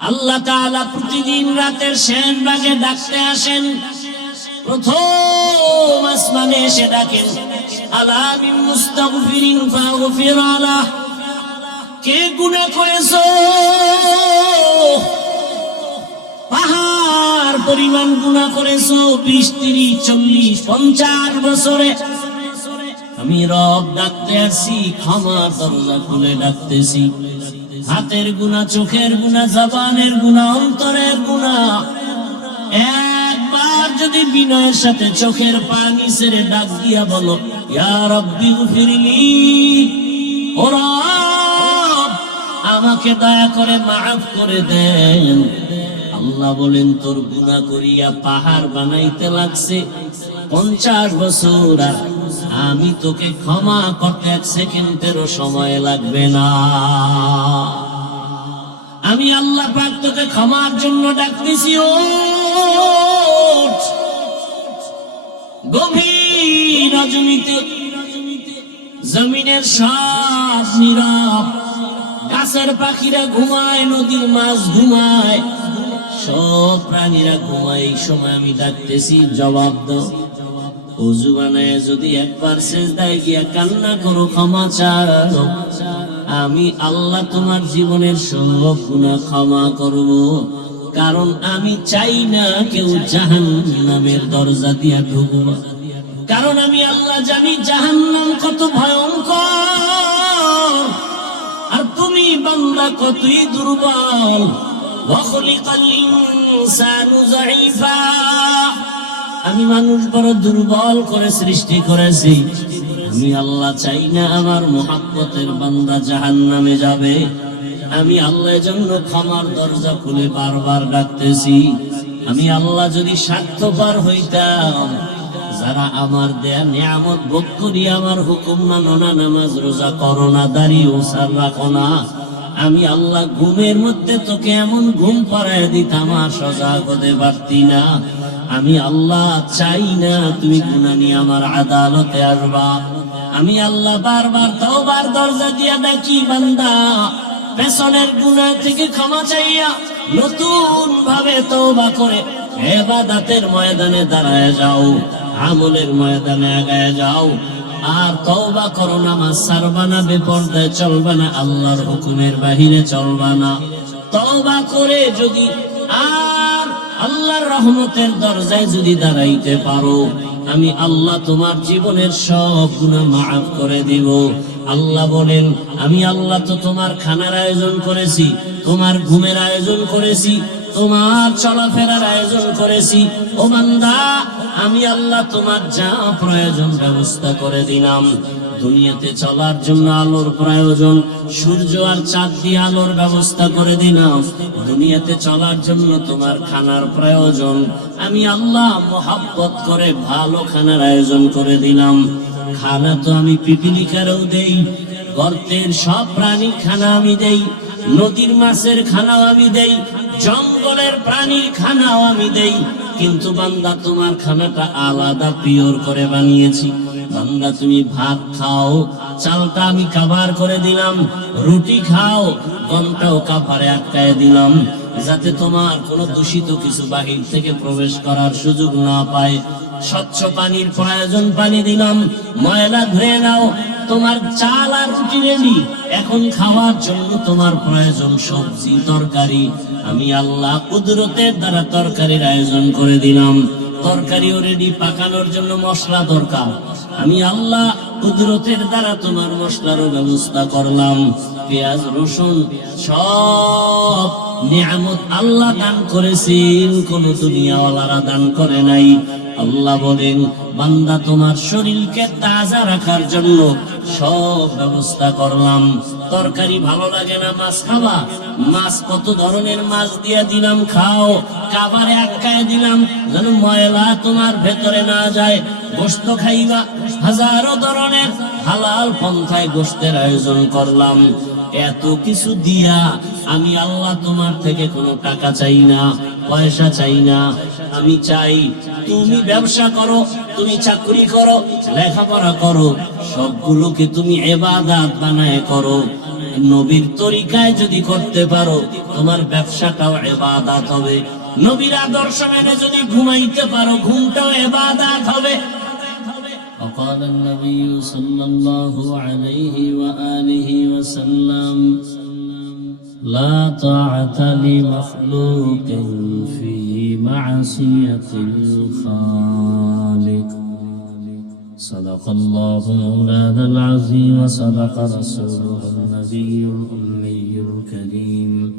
আল্লাহ তাআলা প্রতিদিন রাতের শেষ ভাগে ডাকতে আসেন। প্রথম আসমানে এসে ডাকেন, আলা বিল মুস্তাগফিরিন ফাগফির আলাহ। কে গুনাহ করেছো? পাহাড় পরিমাণ গুনাহ করেছো, 20, 30, 40, 50 বছরে। আমি রব ডাকতে আসি, ক্ষমার দরজা খুলে ডাকতেছি। হাতের গুনাহ, চোখের গুনাহ, জবানের গুনাহ, অন্তরের গুনাহ। একবার যদি বিনয়ের সাথে চোখের পানি ছেড়ে ডাক দিয়া বলো, ইয়া রাব্বি গফিরলি, ও রব আমাকে দয়া করে মাফ করে দেন। আল্লাহ বলেন, তোর গুনাহ করিয়া পাহাড় বানাইতে লাগছে 50 বছর, আর আমি তোকে ক্ষমা করতে 1 সেকেন্ডেরও সময় লাগবে না। আমি আল্লাহ পাক তোকে ক্ষমার জন্য ডাকতেছি। ওঠ। গভীর রজনীতে জমিনের সব নীরব, গাছের পাখিরা ঘুমায়, নদীর মাছ ঘুমায়, সব প্রাণীরা ঘুমায়। এই সময় আমি ডাকতেছি, জবাব দাও। ওযু বানায় যদি একবার সিজদায় গিয়া কান্না করো, ক্ষমা চাও, আমি আল্লাহ তোমার জীবনের সব গুনাহ ক্ষমা করব। কারণ আমি চাই না কেউ জাহান্নামের দরজা দিয়া ঢুকবে। কারণ আমি আল্লাহ জানি জাহান্নাম কত ভয়ঙ্কর, আর তুমি বান্দা কতই দুর্বল। ওয়া খুলিকাল ইনসানু যায়ীফা, আমি মানুষ বড় দুর্বল করে সৃষ্টি করেছি। আমি আল্লাহ চাই না আমার মুহাব্বতের বান্দা জাহান্নামে যাবে। আমি আল্লাহর জন্য ক্ষমার দরজা খুলে বারবার ডাকতেছি। আমি আল্লাহ যদি স্বার্থপর হইতাম, যারা আমার দেয়া নিয়ামত ভোগ করি, আমার হুকুম মানো না, নামাজ রোজা করো না, দাড়ি ওসার রাখো না, আমি আল্লাহ ঘুমের মধ্যে তোকে এমন ঘুম পাড়ায় দিতাম, আর সজাগ হতে পারতি না। আমি আল্লাহ চাই না তুমি গুনাহ নিয়ে আমার আদালতে আসবা। আমি আল্লাহ বারবার তওবার দরজা দিয়া ডাকি, বান্দা পেছনের গুনাহ থেকে ক্ষমা চাইয়া নতুন ভাবে তওবা করে ইবাদতের ময়দানে দাঁড়ায় যাও, আমলের ময়দানে আগায় যাও। আর তওবা করো, নামাজ ছাড়বা না, বেপরদায় চলবা না, আল্লাহর হুকুমের বাহিরে চলবা না। তওবা করে যদি আর আল্লাহর রহমতের দরজায় যদি দাঁড়াইতে পারো, আমি আল্লাহ তোমার জীবনের সব গুনাহ মাফ করে দিব। আল্লাহ বলেন, আমি আল্লাহ তো তোমার খানার আয়োজন করেছি, তোমার ঘুমের আয়োজন করেছি, তোমার চলাফেরার আয়োজন করেছি। ও বান্দা, আমি আল্লাহ তোমার যা প্রয়োজন ব্যবস্থা করে দিলাম। দুনিয়াতে চলার জন্য আলোর প্রয়োজন, সূর্য আর চাঁদ দিয়ে আলোর ব্যবস্থা করে দিলাম। দুনিয়াতে চলার জন্য তোমার খানার প্রয়োজন, আমি আল্লাহ মোহাব্বত করে ভালো খানার আয়োজন করে দিলাম। খানা তো আমি পিপিলিকারও দেই, গর্তের সব প্রাণীর খানা আমি দেই, নদীর মাছের খানাও আমি দেই, জঙ্গলের প্রাণীর খানাও আমি দেই। কিন্তু বান্দা তোমার খানাটা আলাদা পিওর করে বানিয়েছি। বান্দা তুমি ভাত খাও, চালটা আমি কাভার করে দিলাম, রুটি খাও, গমটাও কাভারে আটকায় দিলাম, যাতে তোমার কোনো দূষিত কিছু বাহির থেকে প্রবেশ করার সুযোগ না পায়। স্বচ্ছ পানির প্রয়োজন, পানি দিলাম, ময়লা ধুয়ে নাও। তোমার চাল আর রুটি রেডি, এখন খাওয়ার জন্য তোমার প্রয়োজন সবজি তরকারি। আমি আল্লাহ কুদরতের দ্বারা তরকারির আয়োজন করে দিলাম। তরকারিও রেডি, পাকানোর জন্য মশলা দরকার, আমি আল্লাহ কুদরতের দ্বারা তোমার মশলারও ব্যবস্থা করলাম। পেঁয়াজ রসুন সব নিয়ামত আল্লাহ দান করেছেন, কোন দুনিয়াওয়ালারা দান করে নাই। আল্লাহ বলেন, বান্দা তোমার শরীরকে তাজা রাখার জন্য সব ব্যবস্থা করলাম। তরকারি ভালো লাগে না, মাছ খাবা, মাছ কত ধরনের মাছ দিয়ে দিলাম, খাও। কাবারে আটকায় দিলাম যেন ময়লা তোমার ভেতরে না যায়। গোশত খাইবা, হাজারো ধরনের হালাল পন্থায় গোশতের আয়োজন করলাম। এত কিছু দিয়া আমি আল্লাহ তোমার থেকে কোনো টাকা চাই না, পয়সা চাই না। আমি চাই তুমি ব্যবসা করো, তুমি চাকরি করো, লেখাপড়া করো, সবগুলোকে তুমি ইবাদত বানায় করো। নবীর তরিকায় যদি করতে পারো তোমার ব্যবসাটাও ইবাদত হবে। নবীর আদর্শ মেনে যদি ঘুমাইতে পারো ঘুমটাও ইবাদত হবে। وقال النبي صلى الله عليه وآله وسلم لا طاعة لمخلوق في معصية الخالق صدق الله مولانا العظيم وصدق رسوله النبي الأمي الكريم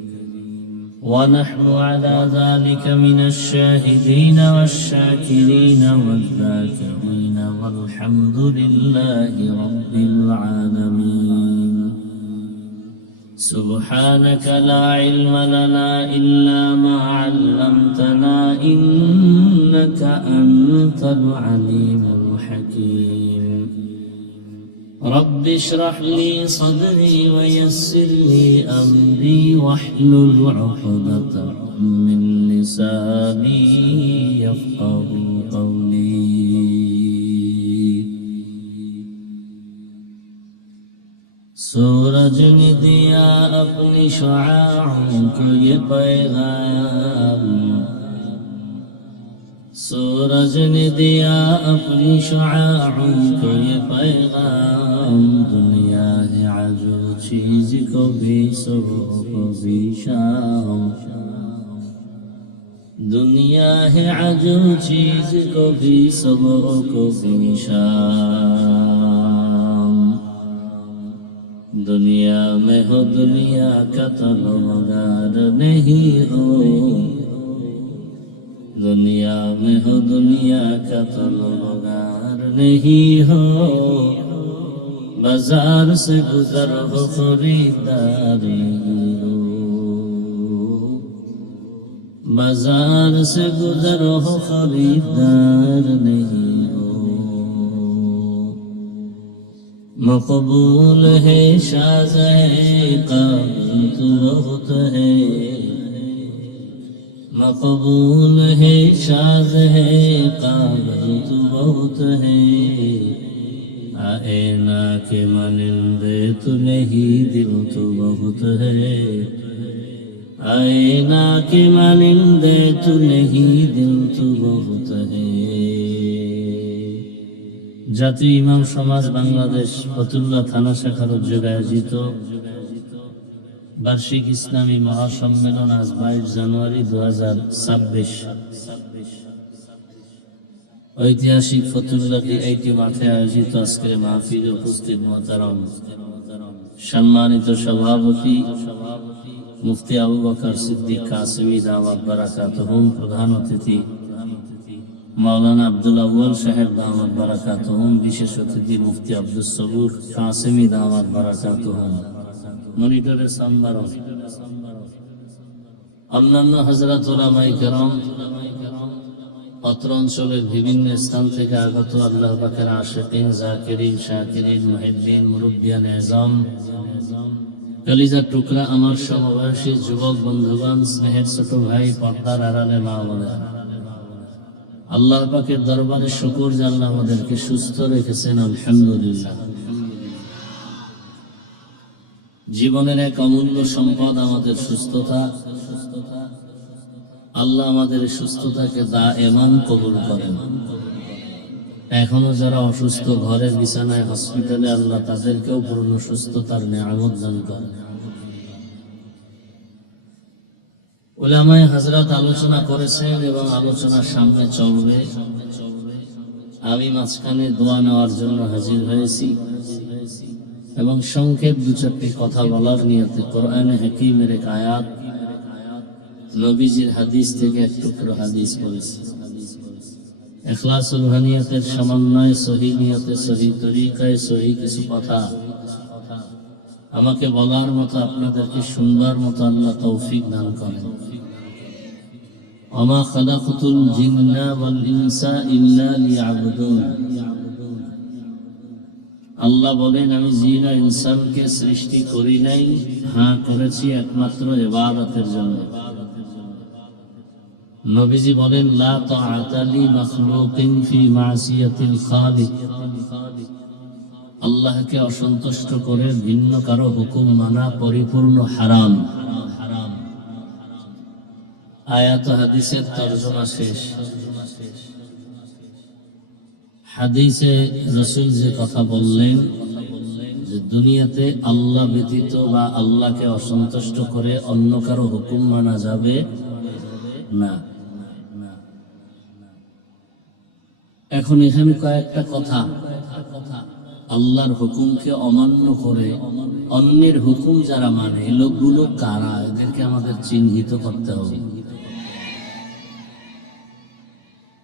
ونحن على ذلك من الشاهدين والشاكرين والذاكرين والحمد لله رب العالمين سبحانك لا علم لنا إلا ما علمتنا إنك أنت العليم الحكيم رب اشرح لي صدري ويسر لي أمري واحلل عقدة من لساني يفقه قولي सूरज ने दिया अपनी शुआओं को ये पैगाम सूरज ने दिया अपनी शुआओं को ये पैगाम दुनिया है आजू चीज को भी सुबह को भी शाम दुनिया है आजू चीज को भी सुबह को भी शाम दुनिया में हो दुनिया का तलवार नहीं हो दुनिया में हो दुनिया का तलवार नहीं हो बाजार से गुजर हो खरीदारी हो बाजार से गुजर हो खरीदार नहीं मकबूल है शाज़-ए-क़ाबिल तू बहुत है मकबूल है शाज़-ए-क़ाबिल तू बहुत है आईना के मानिंदे तू नहीं दिल तू बहुत है आईना के मानिंदे तू नहीं दिल तू बहुत है জাতীয় ইমাম সমাজ বাংলাদেশ ফতুল্লা থানা শাখার উদ্যোগে আয়োজিত বার্ষিক ইসলামী মহাসম্মেলন আজ 22 জানুয়ারি 2026 ঐতিহাসিক ফতুল্লা ডিআইটি মাঠে আয়োজিত আজকের মাহফিলে উপস্থিত মুহতারাম সম্মানিত সভাপতি মুফতি আবু বকর সিদ্দিক কাসেমি দাওয়াত বারাকাতুহুম প্রধান অতিথি मौलाना अब्दुल अव्वल साहेब दामत बरकातुहुम विशेष अतिथि मुफ्ती अब्दुल सबूर कासिमी दामत बरकातुहुम मॉनिटरे सामबारो अन्यान्य हजरत उलामाए केराम অত্র অঞ্চলের বিভিন্ন স্থান থেকে আগত আল্লাহ পাকের আশিকিন জাকিরিন শাকিরিন মুহিব্বিন মুরব্বিয়ান আযম কলিজার টুকরা আমার সমবয়সী যুবক বন্ধুগণ স্নেহের ছোট ভাই পর্দার আড়ালে মা বোনেরা আল্লাহ পাকের দরবারে শুকর যে আল্লাহ আমাদেরকে সুস্থ রেখেছেন আলহামদুলিল্লাহ জীবনের এক অমূল্য সম্পদ আমাদের সুস্থতা আল্লাহ আমাদের সুস্থতাকে দায়েমান কবুল করেন এখনো যারা অসুস্থ ঘরের বিছানায় হসপিটালে আল্লাহ তাদেরকেও পূর্ণ সুস্থতার নিয়ামত দান করেন উলামায়ে হযরত আলোচনা করেছেন এবং আলোচনার সামনে চলবে আমি মাঝখানে দোয়া নেওয়ার জন্য হাজির হয়েছি এবং সংক্ষেপ দু চারটি কথা বলার নিয়তে কোরআনে হাকিমের এক আয়াত নবীজির হাদিস থেকে এক টুকরো হাদিস পড়েছি ইখলাসুল হানিয়াতের সমন্বয়ে সহিহ নিয়তে সহিহ তরিকায় সহিহ কিছু কথা আমাকে বলার মতো আপনাদেরকে শুনবার মতো আল্লাহ তৌফিক দান করেন ওমা খালাকতুল জিন্না ওয়াল ইনসা ইল্লা লিয়াবুদুন আল্লাহ বলেন আমি জিন আর ইনসানকে সৃষ্টি করি নাই হ্যাঁ করেছি একমাত্র ইবাদতের জন্য নবীজি বলেন লা তাআতা লি মাখলুকিন ফি মাসিয়াতিল খালিক আল্লাহকে অসন্তুষ্ট করে ভিন্ন কারো হুকুম মানা পরিপূর্ণ হারাম। আয়াত হাদিসের তরজমা শেষ। হাদিসে রাসূল যে কথা বললেন যে দুনিয়াতে আল্লাহ ব্যতীত বা আল্লাহকে অসন্তুষ্ট করে অন্য কারো হুকুম মানা যাবে না। এখন এখানে কয়েকটা কথা, আল্লাহর হুকুমকে অমান্য করে অন্যের হুকুম যারা মানে লোকগুলো কারা, এদেরকে আমাদের চিহ্নিত করতে হবে।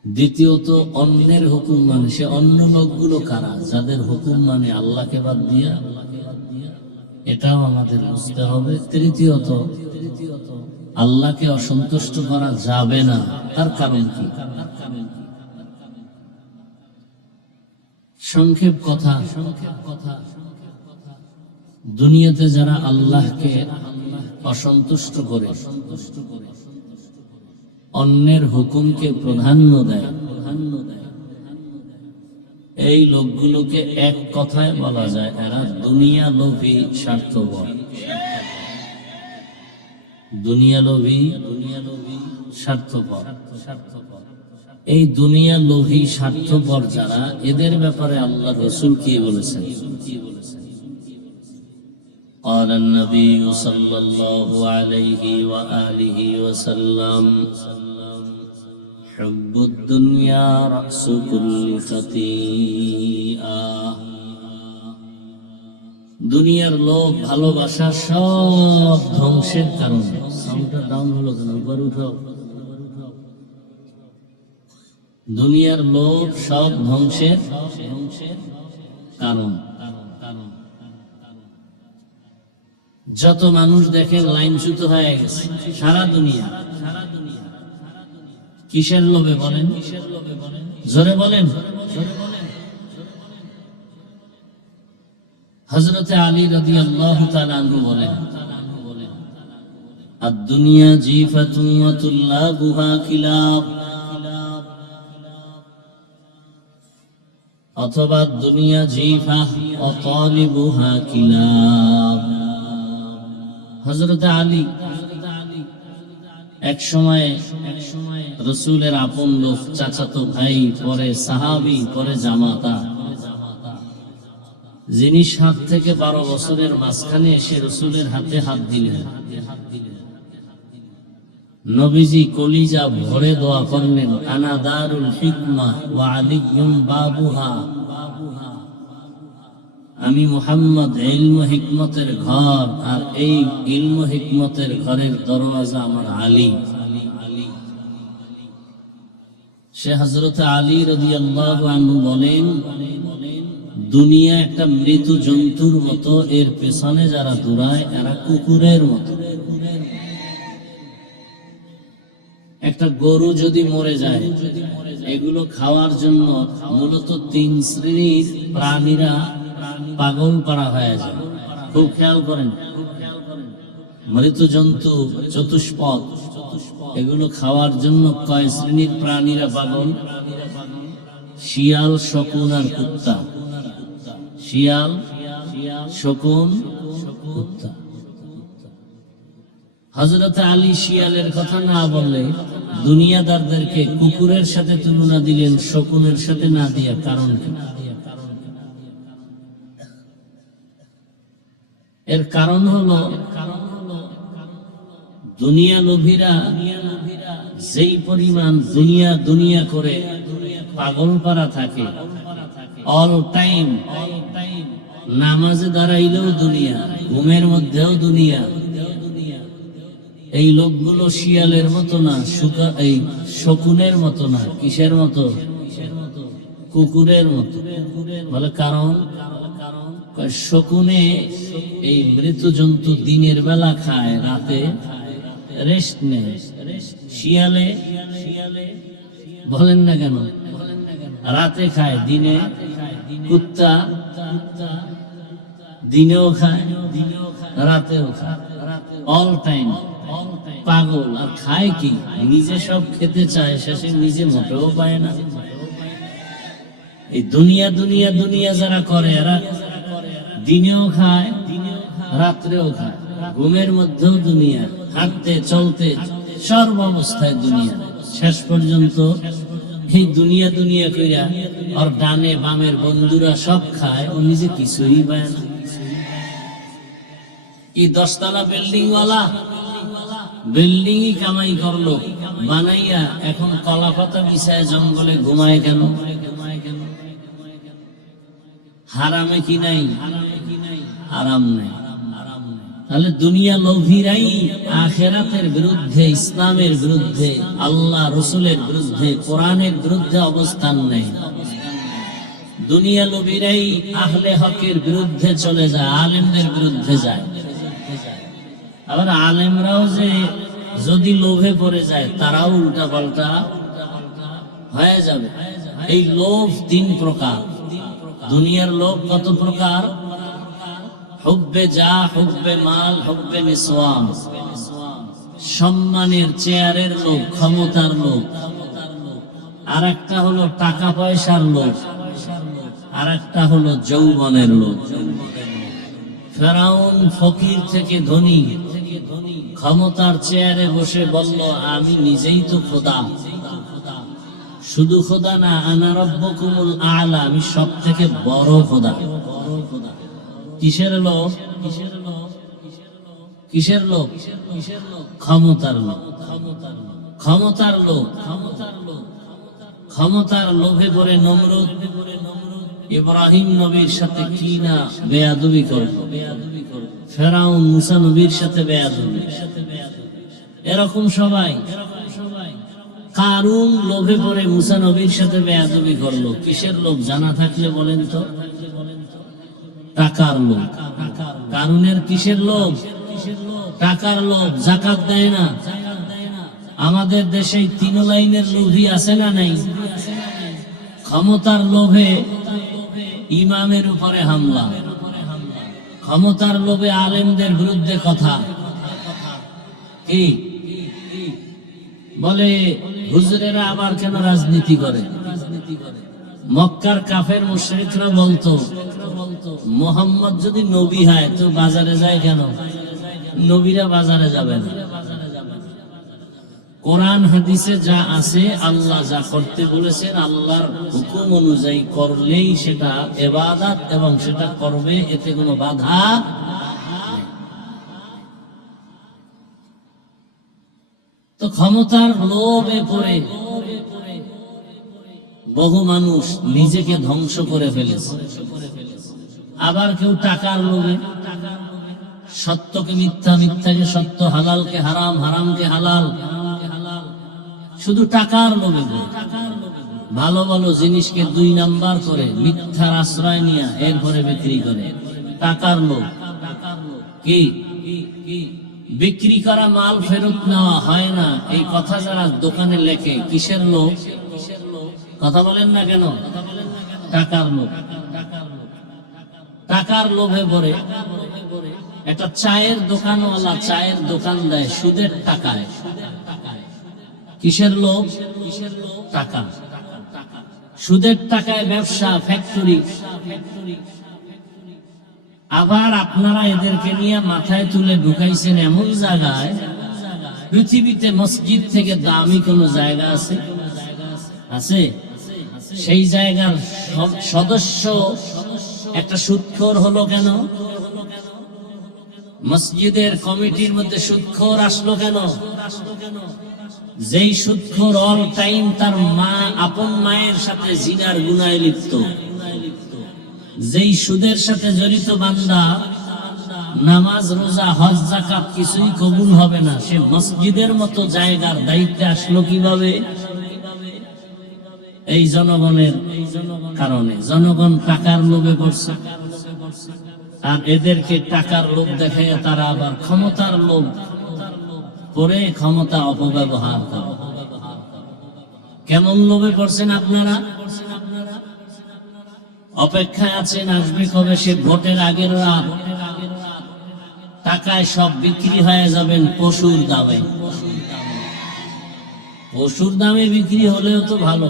দ্বিতীয়ত, অন্যের হুকুম মানে সে অন্য লোকগুলো কারা, যাদের হুকুম মানে আল্লাহকে বাদ দিয়া, এটাও আমাদের বুঝতে হবে। তৃতীয়ত, আল্লাহকে অসন্তুষ্ট করা যাবে না, তার কারণ কি? সংক্ষেপ কথা, দুনিয়াতে যারা আল্লাহকে অসন্তুষ্ট করে অন্যের হুকুমকে প্রাধান্য দেয়, এই লোকগুলোকে এক কথায় বলা যায় এরা দুনিয়া লোভী, স্বার্থপর। দুনিয়া লোভী, স্বার্থপর। এই দুনিয়া লোভী স্বার্থপর যারা, এদের ব্যাপারে আল্লাহ রাসূল কি বলেছেন? قال النبي صلى الله عليه وآله وسلم حب الدنيا رأس كل خطيئة। দুনিয়ার লোভ, ভালোবাসা সব ধ্বংসের কারণ। সাউন্ডটা ডাউন হলো কেন? উপরে উঠো। দুনিয়ার লোভ সব ধ্বংসের কারণ। যত মানুষ দেখেন লাইনচ্যুত হয়ে গেছে সারা দুনিয়া, কিসের লোভে বলেন? জোরে বলেন। হযরতে আলী রাদিয়াল্লাহু তাআলা আনহু বলেন, আদ-দুনিয়া জিফাতুন ওয়া তুল্লাবুহা কিলাব, অথবা দুনিয়া জিফা ওয়া তালিবুহা কিলাব। হযরতে আলী এক সময় রাসূলের আপন লোক, চাচাতো ভাই, পরে সাহাবী, পরে জামাতা, যিনি 7 থেকে 12 বছরের মাঝখানে এসে রাসূলের হাতে হাত দিলেন। নবীজি কলিজা ভরে দোয়া করলেন, আনা দারুল হিকমা ওয়া আলিয়্যুম বাবুহা, আমি মুহাম্মদ ইলম হিকমতের ঘর, আর এই ইলম হিকমতের ঘরের দরওয়াজা আমার আলী। সে হযরত আলী রাদিয়াল্লাহু আনহু বলেন, দুনিয়া একটা মৃত জন্তুর মতো, এর পেছনে যারা দৌড়ায় এরা কুকুরের মতো। একটা গরু যদি মরে যায়, এগুলো খাওয়ার জন্য মূলত 3 শ্রেণীর প্রাণীরা পাগল করা হয়ে যায়। খুব খেয়াল করেন, মৃত জন্তু, চতুষ্পদ, এগুলো খাওয়ার জন্য কয় শ্রেণীর প্রাণীরা পাগল? শিয়াল, শকুন আর কুত্তা। শিয়াল, শকুন, কুত্তা। হযরত আলী শিয়ালের কথা না বললে দুনিয়াদারদেরকে কুকুরের সাথে তুলনা দিলেন, শকুনের সাথে না দিয়া। কারণ কি? এর কারণ হলো দুনিয়া লোভীরা যেই পরিমাণ দুনিয়া দুনিয়া করে পাগল পারা থাকে, অল টাইম, নামাজে দাঁড়াইলেও দুনিয়া, ঘুমের মধ্যেও দুনিয়া। এই লোকগুলো শিয়ালের মতো না, এই শকুনের মতো না। কিসের মতো? কুকুরের মতো। বলে কারণ শকুনে এই মৃত জন্তু দিনের বেলা খায়, রাতে রেস্ট নেয়। শিয়ালে বলেন না কেন? রাতে খায়, দিনে। কুত্তা দিনেও খায়, রাতেও খায়, অল টাইম পাগল। আর খায় কি? নিজে সব খেতে চায়, শেষে নিজে মোটেও পায় না। এই দুনিয়া দুনিয়া দুনিয়া যারা করে, এরা দিনেও খায় রাত্রেও খায়, ঘুমের মধ্যেও দুনিয়া, হাঁটতে চলতে সর্ব অবস্থায় দুনিয়া। শেষ পর্যন্ত এই দুনিয়া দুনিয়া কইরা আর ডানে বামের বন্ধুরা সব খায়, ও নিজে কিছুই পায় না। কি 10 তলা বিল্ডিং ওয়ালা বিল্ডিংই কামাই করলো বানাইয়া, এখন কলা পাতা বিছায় জঙ্গলে ঘুমায় কেন? হারামে কি নাই? আরাম নাই। তাহলে দুনিয়া লোভীরাই আখিরাতের বিরুদ্ধে, ইসলামের বিরুদ্ধে, আল্লাহ রসুলের বিরুদ্ধে, কোরআনের বিরুদ্ধে অবস্থান নেয়। দুনিয়া লোভীরাই আহলে হকের বিরুদ্ধে চলে যায়, আলেমদের বিরুদ্ধে যায়। আবার আলেমরাও যে যদি লোভে পড়ে যায়, তারাও উল্টা পাল্টা হয়ে যাবে। এই লোভ 3 প্রকার। দুনিয়ার লোভ কত প্রকার? হুব্বে যা, হুব্বে মাল, হুব্বে নিসওয়ান। সম্মানের, চেয়ারের লোভ, ক্ষমতার লোভ। আর একটা হলো টাকা পয়সার লোভ, আর একটা হলো যৌবনের লোভ। ফেরাউন ফকির থেকে ধনী, ক্ষমতার চেয়ারে বসে বলল, আমি নিজেই তো খোদা। শুধু খোদা না, আনা রাব্বুকুমুল আ'লা, আমি সব থেকে বড় খোদা। কিসের লোভ? কিসের লোভ? ক্ষমতার লোভ। ক্ষমতার লোভ। ক্ষমতার লোভে পড়ে নমরুদ ইব্রাহিম নবীর সাথে কি না বেয়াদবি করলো, ফেরাউন মুসা নবীর সাথে বেয়াদবি। এরকম সবাই। কারুন লোভে পড়ে মুসা নবীর সাথে বেয়াদবি করলো। কিসের লোভ জানা থাকলে বলেন তো? টাকার লোভ। কারুনের কিসের লোভ? টাকার লোভ। যাকাত দেয় না। আমাদের দেশে 3 লাইনের লোভী আছে না নাই? ক্ষমতার লোভে ইমামের উপরে হামলা, ক্ষমতার লোভে আলেমদের বিরুদ্ধে কথা। কি বলে হুজুরেরা আবার কেন রাজনীতি করে? মক্কার কাফের মুশরিকরা বলতো, মুহাম্মদ যদি নবী হয় তো বাজারে যায় কেন? নবীরা বাজারে যাবে না। কোরআন হাদিসে যা আছে, আল্লাহ যা করতে বলেছেন, আল্লাহর হুকুম অনুযায়ী করলেই সেটা ইবাদত, এবং সেটা করবে, এতে কোনো বাধা। তো ক্ষমতার লোভে পড়ে বহু মানুষ নিজেকে ধ্বংস করে ফেলেছে। আবার কেউ টাকার লোভে সত্যকে মিথ্যা, মিথ্যাকে সত্য, হালালকে হারাম, হারামকে হালাল, শুধু টাকার লোভে। ভালো ভালো জিনিসকে 2 নাম্বার করে মিথ্যার আশ্রয় নিয়ে এরপরে বিক্রি করে। টাকার লোভ। কি বিক্রি করা মাল ফেরত নেওয়া হয় না, এই কথা যারা দোকানে লেখে, কিসের লোভ? কথা বলেন না কেন? টাকার লোভ। টাকার লোভে পড়ে একটা চায়ের দোকানওয়ালা চায়ের দোকান দেয় সুদের টাকায়। কিসের লোভ? টাকা। সুদের টাকায় ব্যবসা, ফ্যাক্টরি। আবার আপনারা এদেরকে নিয়ে মাথায় তুলে ঢুকাইছেন এমন জায়গায়, পৃথিবীতে মসজিদ থেকে দামি কোন জায়গা আছে? আছে? সেই জায়গার সদস্য একটা সুদখোর হলো কেন? মসজিদের কমিটির মধ্যে সুদখোর আসলো কেন? যেই সুদখোর অল টাইম তার মা, আপন মায়ের সাথে জিনার গুনায় লিপ্ত, যেই সুদের সাথে জড়িত বান্দা, নামাজ, রোজা, হজ, যাকাত কিছুই কবুল হবে না, সে মসজিদের মতো জায়গার দায়িত্বে আসলো কিভাবে? এই জনগণের কারণে। জনগণ টাকার লোভে পড়ছে, আর এদেরকে টাকার লোভ দেখায় তারা আবার ক্ষমতার লোভ করে ক্ষমতা অপব্যবহার করে। কেমন লোভে পড়ছেন আপনারা? অপেক্ষায় আছেন আসবে কবে সে ভোটের আগের রাত, টাকায় সব বিক্রি হয়ে যাবেন পশুর দামে। পশুর দামে বিক্রি হলেও তো ভালো,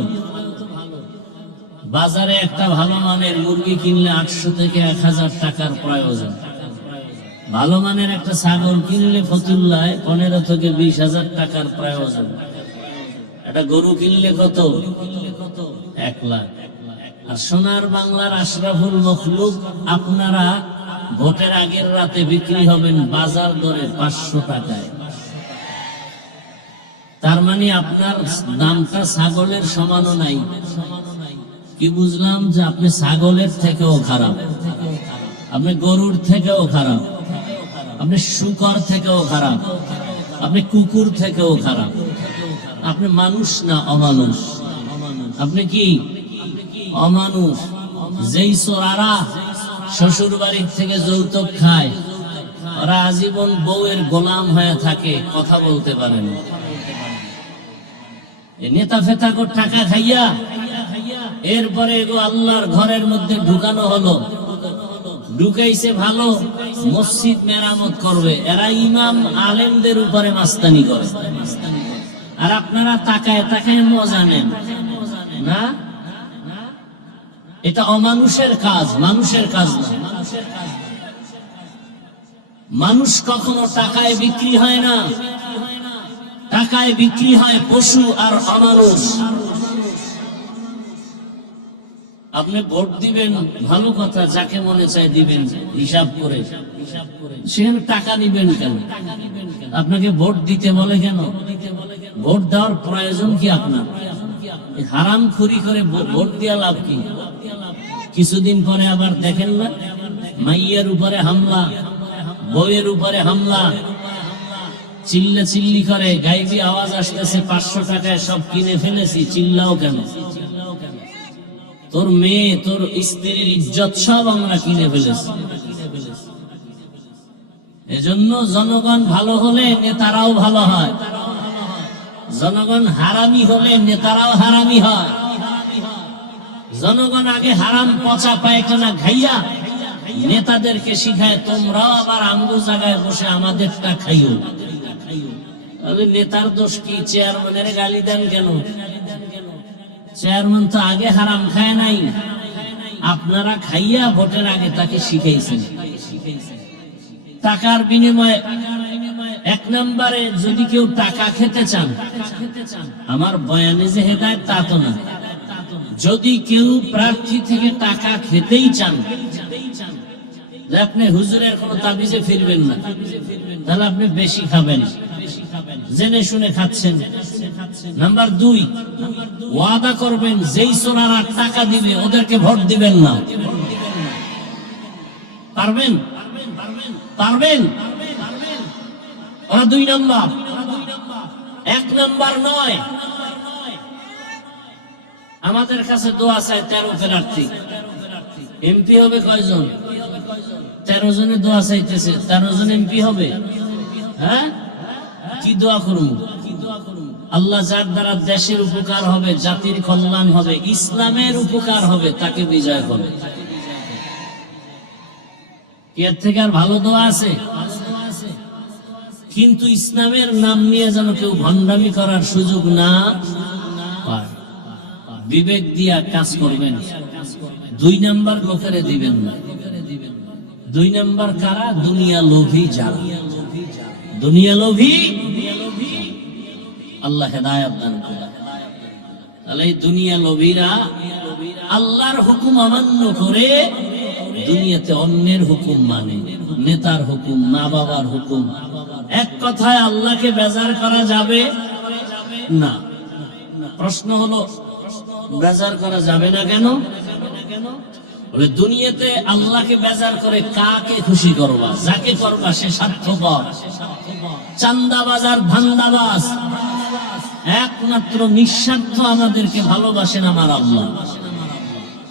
বাজারে একটা ভালো মানের মুরগি কিনলে 800 থেকে 1000 টাকার প্রয়োজন। ভালো মানের একটা ছাগল কিনলে ফতুল্লায় 15 থেকে 20,000 টাকার প্রয়োজন। একটা গরু কিনলে কত? 1 লাখ। আর সোনার বাংলার আশরাফুল মখলুক আপনারা ভোটের আগের রাতে বিক্রি হবেন বাজার দরে 500 টাকায়। তার মানে আপনার দামটা ছাগলের সমানও নাই। কি বুঝলাম? যে আপনি ছাগলের থেকেও খারাপ, আপনি গরুর থেকেও খারাপ, আপনি শূকর থেকেও খারাপ, আপনি কুকুর থেকেও খারাপ। আপনি মানুষ না অমানুষ। আপনি কি অমানুষ? যেই চোরারা শ্বশুর বাড়ির থেকে যৌতুক খায়, ওরা আজীবন বউয়ের গোলাম হয়ে থাকে, কথা বলতে পারে না। নেতা ফেতা করে টাকা খাইয়া এরপরে এগো আল্লাহর ঘরের মধ্যে ঢুকানো হলো। ঢুকাইছে ভালো, মসজিদ মেরামত করবে, এরা ইমাম আলেমদের উপরে মাস্তানি করে। আর আপনারা তাকায় তাকায় মজা নেন না। এটা অমানুষের কাজ, মানুষের কাজ না। মানুষ কখনো টাকায় বিক্রি হয় না, টাকায় বিক্রি হয় পশু আর অমানুষ। আপনি ভোট দিবেন, ভালো কথা, যাকে মনে চায় দিবেন হিসাব করে। সেখানে টাকা নিবেন কেন? আপনাকে ভোট দিতে বলে কেন? ভোট দেওয়ার প্রয়োজন কি আপনার? হারাম খুরি করে ভোট দেওয়া লাভ কি? কিছুদিন পরে আবার দেখেন না, মাইয়ের উপরে হামলা, বউয়ের উপরে হামলা, চিল্লা চিল্লি করে, গাইবি আওয়াজ আসতেছে, 500 টাকায় সব কিনে ফেলেছি, চিল্লাও কেন? তোর মেয়ে, তোর স্ত্রীর ইজ্জত সব আমরা কিনে ফেলেছি। এজন্য জনগণ ভালো হলে নেতারাও ভালো হয়, জনগণ হারামি হলে নেতারাও হারামি হয়। জনগণ আগে হারাম পচা পায়খানা খাইয়া নেতাদেরকে শিখায়, তোমরাও আবার আমগো জায়গায় বসে আমাদেরটা খাইও। নেতার দোষ কি? চেয়ারম্যানের গালি দেন কেন? চেয়ারম্যান তো আগে হারাম খায় নাই, আপনারা খাইয়া ভোটের আগে তাকে শিখাইছেন। টাকার বিনিময়ে 1 নম্বরে যদি কেউ টাকা খেতে চান, আমার বয়ানে যে হেদায়েত তা তো না। যদি কেউ প্রার্থী থেকে টাকা খেতেই চান, আপনি হুজুরের কোন তাবিজে ফিরবেন না, তাহলে আপনি বেশি খাবেন, জেনে শুনে খাচ্ছেন। নাম্বার 2, ওয়াদা করবেন যেই সোনারা টাকা দিবে ওদেরকে ভোট দিবেন না। পারবেন? পারবেন? ওরা 2 নাম্বার, 1 নাম্বার নয়। আমাদের কাছে দোয়া চাই 13 প্রার্থী, এমপি হবে কয়জন? 13 জনের দোয়া চাইতেছে, 13 জন এমপি হবে। হ্যাঁ, কি দোয়া করব? আল্লাহ যার দ্বারা দেশের উপকার হবে, জাতির কল্যাণ হবে, ইসলামের উপকার হবে, তাকে বিজয় হবে। এর থেকে আর ভালো দোয়া আছে? কিন্তু ইসলামের নাম নিয়ে যেন কেউ ভণ্ডামি করার সুযোগ না পায়। বিবেক দিয়া কাজ করবেন। 2 নাম্বার লোকেরে দিবেন না। 2 নাম্বার কারা? দুনিয়া লোভী যারা, দুনিয়া লোভী। আল্লাহ হেদায়েত দান করেন। তাহলে এই দুনিয়া লোভীরা আল্লাহর হুকুম অমান্য করে দুনিয়াতে অন্যের হুকুম মানে, নেতার হুকুম, মা বাবার হুকুম। এক কথায় আল্লাহকে বেজার করা যাবে না। প্রশ্ন হলো, বেজার করা যাবে না কেন? বলে দুনিয়াতে আল্লাহকে বেজার করে কাকে খুশি করবা? যাকে করবা সে স্বার্থপর, চান্দাবাজ আর ধান্দাবাজ। একমাত্র নিঃস্বার্থ আমাদেরকে ভালোবাসেন আমার আল্লাহ।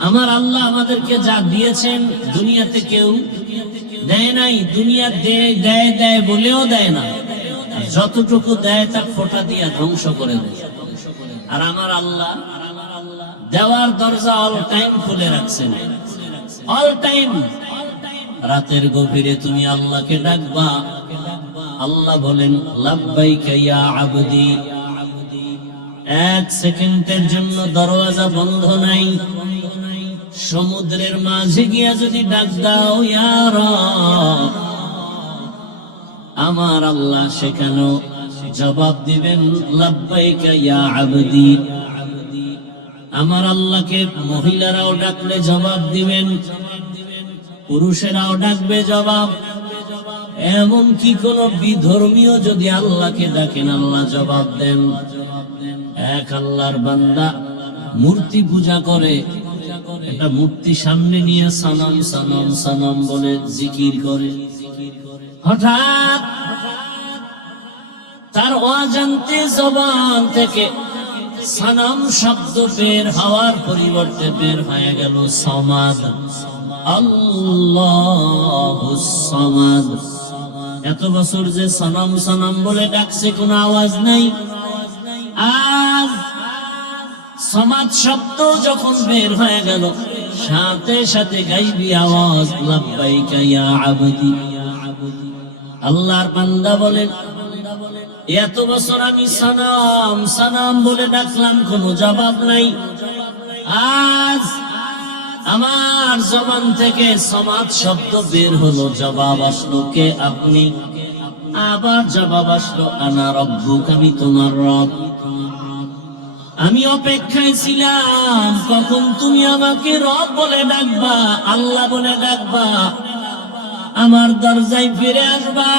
আমার আল্লাহ আমাদেরকে যা দিয়েছেন দুনিয়াতে কেউ দেয় নাই। দুনিয়া দেয় দেয় দেয় বলেও দেয় না, যতটুকু দেয় তা ফোঁটা দিয়া ধ্বংস করে দেয়। আর আমার আল্লাহ দেওয়ার দরজা অল টাইম খুলে রাখছেন, অল টাইম। রাতের গভীরে তুমি আল্লাহকে ডাকবা, আল্লাহ বলেন লাব্বাইকা ইয়া আবদি। এক সেকেন্ডের জন্য দরওয়াজা বন্ধ নাই। সমুদ্রের মাঝে গিয়া যদি ডাক দাও ইয়া রব, আমার আল্লাহ সেখানেও জবাব দিবেন লাব্বাইকা ইয়া আবদি। আমার আল্লাহকে মহিলারাও ডাকলে জবাব দিবেন, পুরুষেরাও ডাকবে জবাব। এমন কি কোন বিধর্মীয় যদি আল্লাহকে ডাকেন আল্লাহ জবাব দেন। এক আল্লাহর বান্দা মূর্তি পূজা করে, একটা মূর্তি সামনে নিয়ে সানাম সানাম সানাম বলে জিকির করে। হঠাৎ তার অজান্তে জবান থেকে সানাম শব্দ বের হওয়ার পরিবর্তে বের হয়ে গেল সমাদ, আল্লাহুস সামাদ। এত বছর যে সানাম সানাম বলে ডাকছে, কোনো আওয়াজ নাই। আজ সমাদ শব্দ যখন বের হয়ে গেল, সাথে সাথে গাইবি আওয়াজ লাব্বাইকা ইয়া আবদি। আল্লাহর বান্দা বলেন, এত বছর আমি সানাম সানাম বলে ডাকলাম, কোনো জবাব নাই। আজ আমার জবান থেকে সমাদ শব্দ বের হলো, জবাব আসলো, কে আপনি? আবার জবাব আসলো, আনা রব্বুক, আমি তোমার রব। আমি অপেক্ষায় ছিলাম কখন তুমি আমাকে রব বলে ডাকবা, আল্লাহ বলে ডাকবা, আমার দরজায় ফিরে আসবা।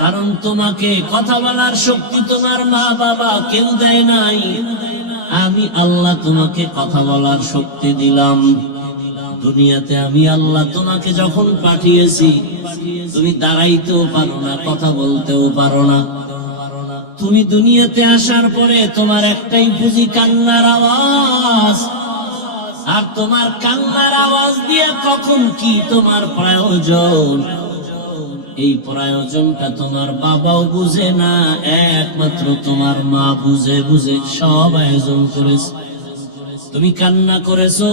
কারণ তোমাকে কথা বলার শক্তি তোমার মা বাবা কেউ দেয় নাই, আমি আল্লাহ তোমাকে কথা বলার শক্তি দিলাম। দুনিয়াতে আমি আল্লাহ তোমাকে যখন পাঠিয়েছি, তুমি দাঁড়াইতেও পারো না, কথা বলতেও পারো না। তুমি দুনিয়াতে আসার পরে তোমার একটাই পুঁজি, কান্নার আওয়াজ। আর তোমার কান্নার আওয়াজ দিয়ে কখন কি তোমার প্রয়োজন, এই প্রয়োজনটা তোমার বাবাও বুঝে না, একমাত্র তোমার মা বুঝে। বুঝে সব আয়োজন করেছে। তুমি কান্না করেছো,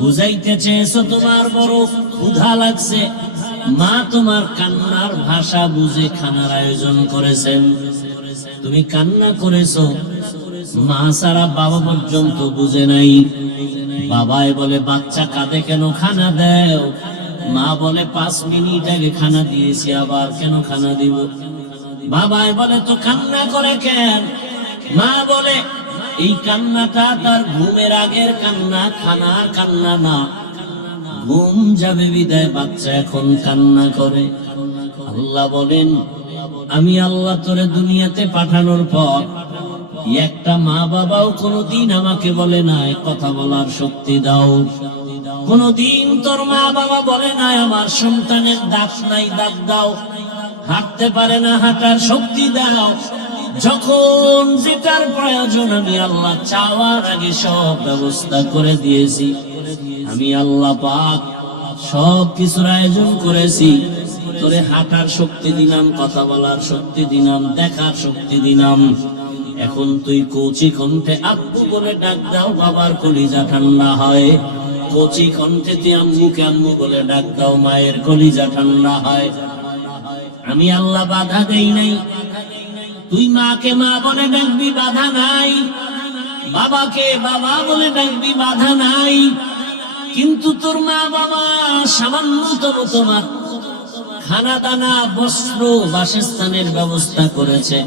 বুঝাইতে চেয়েছো তোমার বড় ক্ষুধা লাগছে, মা তোমার কান্নার ভাষা বুঝে খানার আয়োজন করেছেন। তুমি কান্না করেছো, মা সারা বাবা পর্যন্ত বুঝে নাই। বাবাই বলে বাচ্চা কাঁদে কেন, খানা দেও। মা বলে 5 মিনিট আগে খানা দিয়েছি, আবার কেন খানা দিব? বাবাই বলে তো কান্না করে কেন? মা বলে এই কান্নাটা তার ঘুমের আগের কান্না, খানার কান্না না। ঘুম যাবে বিদায় বাচ্চা এখন কান্না করে। আল্লাহ বলেন, আমি আল্লাহ তোরে দুনিয়াতে পাঠানোর পর একটা মা বাবাও কোনদিন আমাকে বলে নাই কথা বলার শক্তি দাও। কোনদিন তোর মা বাবা বলে নাই আমার সন্তানের দাঁত নাই, দাঁত দাও। হাঁটতে পারে না, হাঁটার শক্তি দাও। যখন যেটার প্রয়োজন আমি আল্লাহ চাওয়ার আগে সব ব্যবস্থা করে দিয়েছি। আমি আল্লাহ পাক সব কিছুর আয়োজন করেছি। তোরে হাঁটার শক্তি দিলাম, কথা বলার শক্তি দিলাম, দেখার শক্তি দিলাম। এখন তুই কচি কণ্ঠে আব্বু বলে ডাক দাও, বাবার কলিজা ঠান্ডা হয়। কচি কণ্ঠে তুই আম্মুকে আম্মু বলে ডাক দাও, মায়ের কলিজা ঠান্ডা হয়। আমি আল্লাহ বাধা দেই নাই। তুই মাকে মা বলে ডাকবি, বাধা নাই। বাবাকে বাবা বলে ডাকবি, বাধা নাই। কিন্তু তোর মা বাবা সামান্যতম তোমার খানা দানা, বস্ত্র, বাসস্থানের ব্যবস্থা করেছে।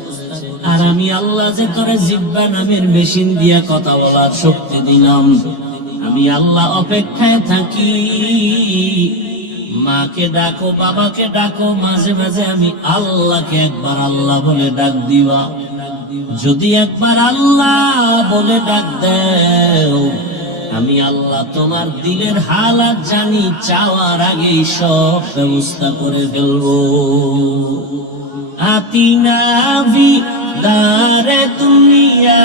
আর আমি আল্লাহ যে তোরে জিহ্বা নামের মেশিন দিয়া কথা বলার শক্তি দিলাম। আমি আল্লাহ অপেক্ষায় থাকি। মাকে ডাকো, বাবাকে ডাকো, মাঝে মাঝে আমি আল্লাহকে একবার আল্লাহ বলে ডাক দিবা। যদি একবার আল্লাহ বলে ডাক দেও, আমি আল্লাহ তোমার দিলের হালাত জানি, চাওয়ার আগেই সব ব্যবস্থা করে ফেলবো। আতিনা ভি দারে দুনিয়া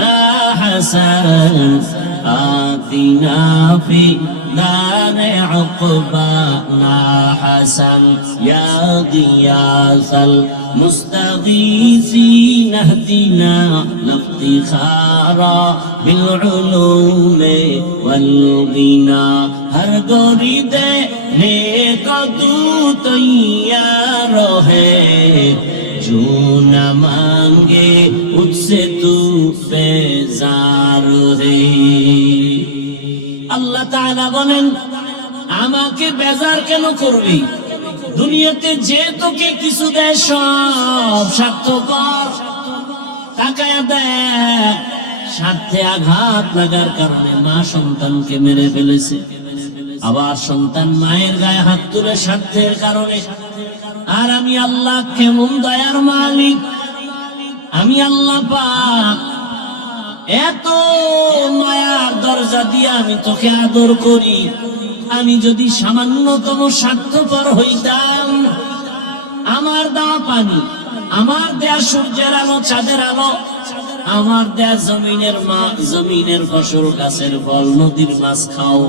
না হাসান, আতিনা ফি দারে উকবা না হাসান, ইয়া গিয়াসাল মুস্তাগীসিন ইহদিনা ইফতিখারা বিল উলুমি ওয়াল গিনা। হর গরিদে নেক তু তৈয়ার হে, जो न मांगे उससे तू बेजार है। আল্লাহ তাআলা বলেন, আমাকে বেজার কেন করবি? দুনিয়াতে যে তোকে কিছু দেয় সব স্বার্থপর। তাকায়া দেখ, স্বার্থে আঘাত লাগার কারণে মা সন্তানকে মেরে ফেলেছে, আবার সন্তান মায়ের গায়ে হাত তুলে স্বার্থের কারণে। আর আমি আল্লাহ কেমন দয়ার মালিক, আমি আল্লাহ পাক এত মায়ার দরজা দিয়ে আমি তোকে আদর করি। আমি যদি সামান্যতম স্বার্থপর হইতাম, আমার দেওয়া পানি, আমার দেয়া সূর্যের আলো, চাঁদের আলো, আমার দেয়া জমিনের ফসল, গাছের ফল, নদীর মাছ খাও,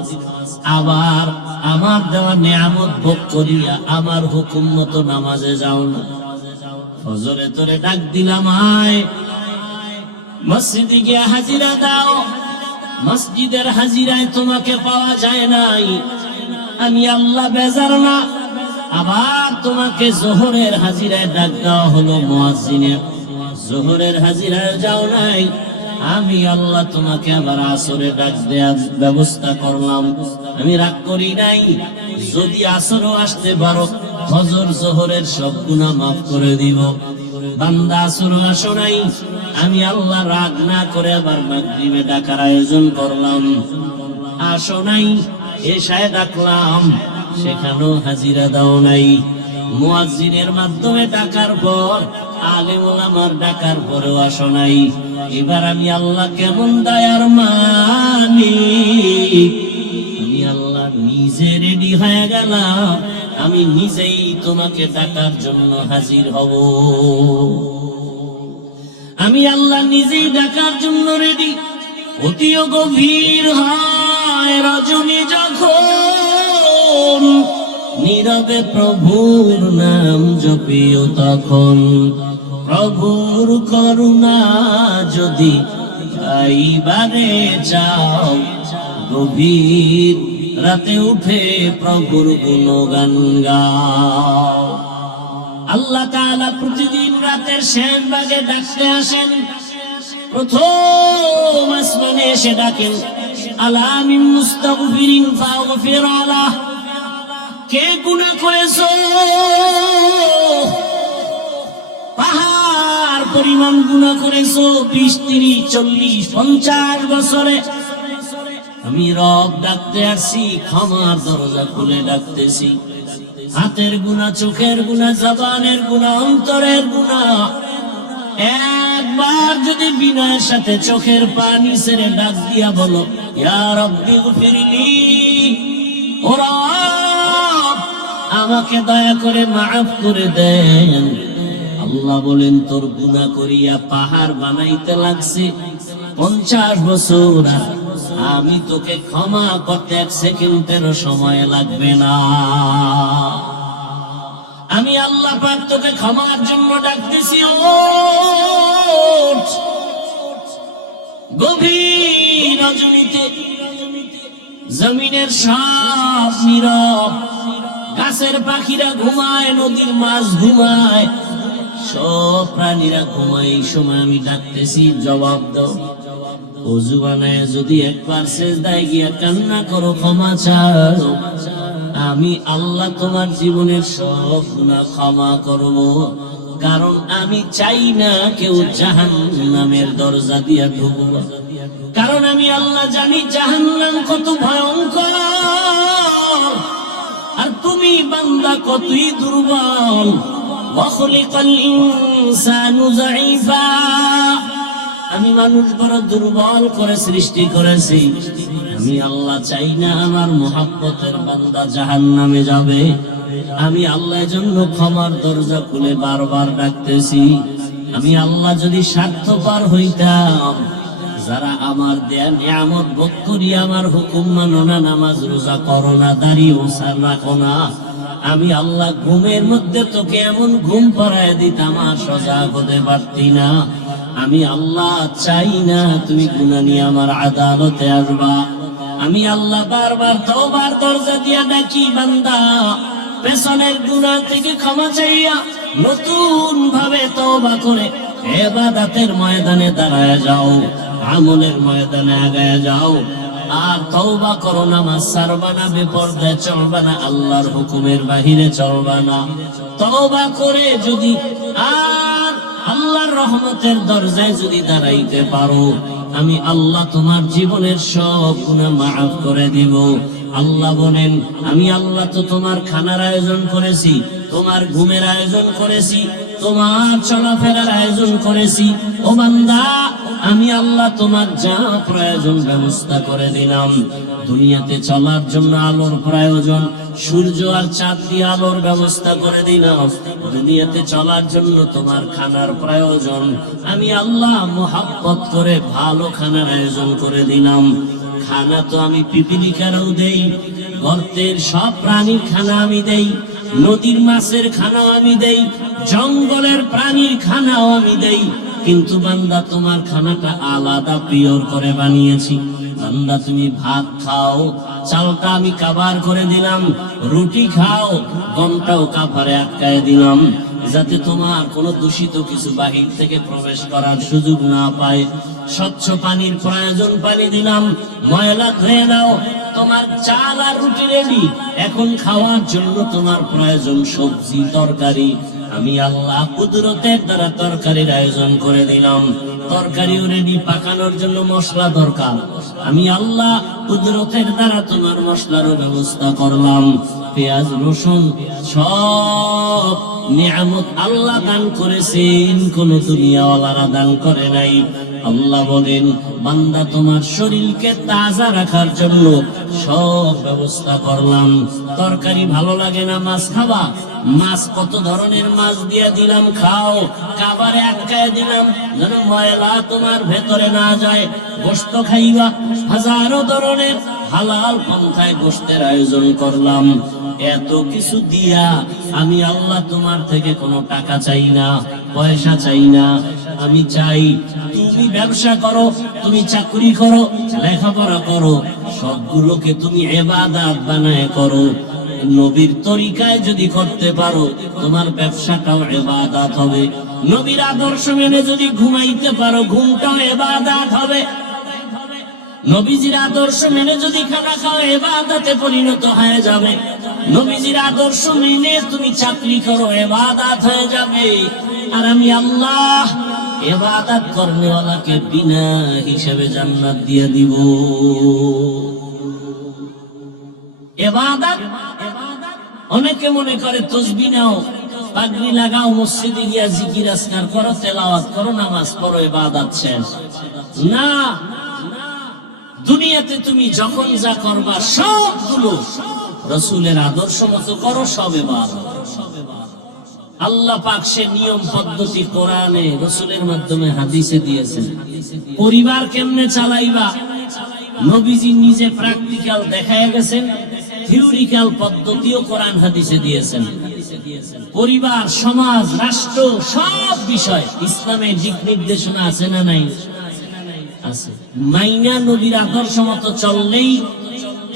আবার আমার দেওয়া নেয়ামত ভোগ করিয়া আমার হুকুম মতো নামাজে যাও না। ফজরে তোরে ডাক দিলাম, আয় মসজিদে গিয়ে হাজিরা দাও। মসজিদের হাজিরায় তোমাকে পাওয়া যায় নাই, আমি আল্লাহ বেজার না। আবার তোমাকে জোহরের হাজিরায় ডাক দেওয়া হলো, মুয়াজ্জিনের জোহরের হাজিরায় যাও নাই, আমি আল্লাহ তোমাকে আবার আসরে ডাক দেওয়ার ব্যবস্থা করলাম। আমি রাগ করি নাই, যদি আসরও আসতে পারো ফজর জোহরের সব গুনাহ মাফ করে দিব। বান্দা আসরও আসো নাই, আমি আল্লাহ রাগ না করে আবার মাগরিবে ডাকার আয়োজন করলাম। আসো নাই, এশায় ডাকলাম, সেখানেও হাজিরা দাও নাই। মুয়াজ্জিনের মাধ্যমে ডাকার পর, আলেম ওলামার ডাকার পরেও আসো নাই। এবার আমি আল্লাহ কেমন দয়ার মালিক, আমি আল্লাহ নিজে রেডি হয়ে গেলাম, আমি নিজেই তোমাকে ডাকার জন্য হাজির হব। আমি আল্লাহ নিজেই ডাকার জন্য রেডি। অতিও গভীর হয় রজনী যখন, নীরবে প্রভুর নাম জপিও তখন। প্রভুর করুণা যদি পাইবারে চাও, গভীর রাতে উঠে প্রভুর গুণগান গাও। আল্লাহ তাআলা প্রতিদিন রাতের শেষ ভাগে ডাকতে আসেন। প্রথম আসমানে এসে ডাকেন, আলা মিন মুস্তাগফিরিন ফাগফির আলাহ। কে গুনাহ করেছো? পাহাড় পরিমাণ গুনাহ করেছো, 20, 30, 40, 50 বছরে। আমি রব ডাকতে আসি, ক্ষমার দরজা খুলে ডাকতেছি। হাতের গুনাহ, চোখের গুনাহ, জবানের গুনাহ, অন্তরের গুনাহ। একবার যদি বিনয়ের সাথে চোখের পানি ছেড়ে ডাক দিয়া বলো, ইয়া রব্বি গফিরলি, ও রব আমাকে দয়া করে মাফ করে দেন। আল্লাহ বলেন, তোর গুনাহ করিয়া পাহাড় বানাইতে লাগছে 50 বছর, আমি তোকে ক্ষমা করতে 1 সেকেন্ডেরও সময় লাগবে না। আমি আল্লাহ পাক তোকে ক্ষমার জন্য ডাকতেছি। ওঠ, গভীর রজনীতে জমিনের সব নীরব, গাছের পাখিরা ঘুমায়, নদীর মাছ ঘুমায়, সব প্রাণীরা ঘুমায়। এই সময় আমি ডাকতেছি, জবাব দাও। ওযু বানায় যদি একবার সিজদায় গিয়া কান্না করো, ক্ষমা চাও, আমি আল্লাহ তোমার জীবনের সব গুনাহ ক্ষমা করব। কারণ আমি চাই না কেউ জাহান্নামের দরজা দিয়া ঢুকবে। কারণ আমি আল্লাহ জানি জাহান্নাম কত ভয়ঙ্কর, আর তুমি বান্দা কতই দুর্বল। ওয়াখলিকাল ইনসানু যায়ীফা, আমি মানুষ বড় দুর্বল করে সৃষ্টি করেছি। আমি আল্লাহ চাই না আমার মুহাব্বতের বান্দা জাহান্নামে যাবে। আমি আল্লাহর জন্য ক্ষমার দরজা খুলে বারবার ডাকতেছি। আমি আল্লাহ যদি স্বার্থপর হইতাম, যারা আমার দেয়া নিয়ামত ভোগ করি, আমার হুকুম মানো না, নামাজ রোজা করো না, দাড়ি ওছার রাখো না, আমি আল্লাহ ঘুমের মধ্যে তোকে এমন ঘুম পাড়ায় দিতাম, আর সজাগ হতে পারতি না। আমি আল্লাহ চাই না তুমি গুনাহ নিয়ে আমার আদালতে আসবা। আমি আল্লাহ বারবার তওবার দরজা দিয়া ডাকি, বান্দা পেছনের গুনাহ থেকে ক্ষমা চাইয়া নতুন ভাবে তওবা করে ইবাদতের ময়দানে দাঁড়ায় যাও, আমলের ময়দানে আগায় যাও। আর তওবা করো, নামাজ ছাড়বা না, বেপরদায় চলবা না, আল্লাহর হুকুমের বাহিরে চলবা না। তওবা করে যদি আর আল্লাহর রহমতের দরজায় যদি দাঁড়াইতে পারো, আমি আল্লাহ তোমার জীবনের সব গুনাহ মাফ করে দিব। আল্লাহ বলেন, আমি আল্লাহ তো তোমার খানার আয়োজন করেছি, তোমার ঘুমের আয়োজন করেছি, তোমার চলাফেরার আয়োজন করেছি। ও বান্দা, আমি আল্লাহ তোমার যা প্রয়োজন ব্যবস্থা করে দিলাম। দুনিয়াতে চলার জন্য আলোর প্রয়োজন, সূর্য আর চাঁদ দিয়ে আলোর ব্যবস্থা করে দিলাম। দুনিয়াতে চলার জন্য তোমার খানার প্রয়োজন, আমি আল্লাহ মোহাব্বত করে ভালো খানার আয়োজন করে দিলাম। খানা তো আমি পিপিলিকারও দেই, গর্তের সব প্রাণীর খানা আমি দেই, নদীর মাছের খানাও আমি দেই, জঙ্গলের প্রাণীর খানাও আমি দেই। কিন্তু বান্দা, তোমার খানাটা আলাদা পিওর করে বানিয়েছি। বান্দা, তুমি ভাত খাও, চালটা আমি কাবার করে দিলাম, রুটি খাও, গমটাও কাভারে আটকায় দিলাম, যাতে তোমার কোনো দূষিত কিছু বাহির থেকে প্রবেশ করার সুযোগ না পায়। স্বচ্ছ পানির প্রয়োজন, পানি দিলাম, ময়লা ধুয়ে নাও। তোমার চাল আর রুটি রেডি, এখন খাওয়ার জন্য তোমার প্রয়োজন সবজি তরকারি। আমি আল্লাহ কুদরতের দ্বারা তরকারির আয়োজন করে দিলাম, তরকারিও রেডি, পাকানোর জন্য মশলা দরকার। আমি আল্লাহ কুদরতের দ্বারা তোমার মশলারও ব্যবস্থা করলাম। পেঁয়াজ রসুন সব নিয়ামত আল্লাহ দান করেছেন, কোন দুনিয়াওয়ালারা দান করে নাই। আল্লাহ বলেন, বান্দা, তোমার শরীরকে তাজা রাখার জন্য সব ব্যবস্থা করলাম। তরকারি ভালো লাগে না, মাছ খাবা, মাছ কত ধরনের মাছ দিয়ে দিলাম, খাও। কাবারে আটকায় দিলাম যেন ময়লা তোমার ভেতরে না যায়। গোশত খাইবা, হাজারো ধরনের হালাল পন্থায় গোশতের আয়োজন করলাম। এত কিছু দিয়া আমি আল্লাহ তোমার থেকে কোনো টাকা চাই না, পয়সা চাই না। আমি চাই তুমি ব্যবসা করো, তুমি চাকরি করো, লেখাপড়া করো, সবগুলোকে তুমি ইবাদত বানায় করো। নবীর তরিকায় যদি করতে পারো, তোমার ব্যবসাটাও ইবাদত হবে। নবীর আদর্শ মেনে যদি ঘুমাইতে পারো, ঘুমটাও ইবাদত হবে। নবীজির আদর্শ মেনে যদি খানা খাও, ইবাদতে পরিণত হয়ে যাবে। নবীজির আদর্শ মেনে তুমি চাকরি করো, ইবাদত হয়ে যাবে। আর আমি আল্লাহ ইবাদত করনেওয়ালাকে বিনা হিসেবে জান্নাত দিয়ে দিব। ইবাদত, অনেকে মনে করে তসবিহ নাও, পাগড়ি লাগাও, মসজিদে গিয়া জিকির আজকার করো, তেলাওয়াত করো, নামাজ পড়ো, ইবাদত শেষ। না, দুনিয়াতে তুমি যখন যা করবা সবগুলো রাসূলের আদর্শ মতো করো, সব ইবাদত। আল্লাহ পাক সে নিয়ম পদ্ধতি কোরআনে রাসূলের মাধ্যমে হাদিসে দিয়েছেন। পরিবার কেমনে চালাইবা, নবীজি নিজে প্র্যাকটিক্যাল দেখায় গেছেন, থিওরিক্যাল পদ্ধতিও কোরআন হাদিসে দিয়েছেন। পরিবার, সমাজ, রাষ্ট্র, সব বিষয় ইসলামের দিক নির্দেশনা আছে না নাই? আছে। মাইনা নবীর আদর্শ মতো চললেই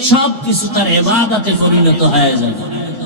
সবকিছু তার ইবাদতে পরিণত হয়ে যায়।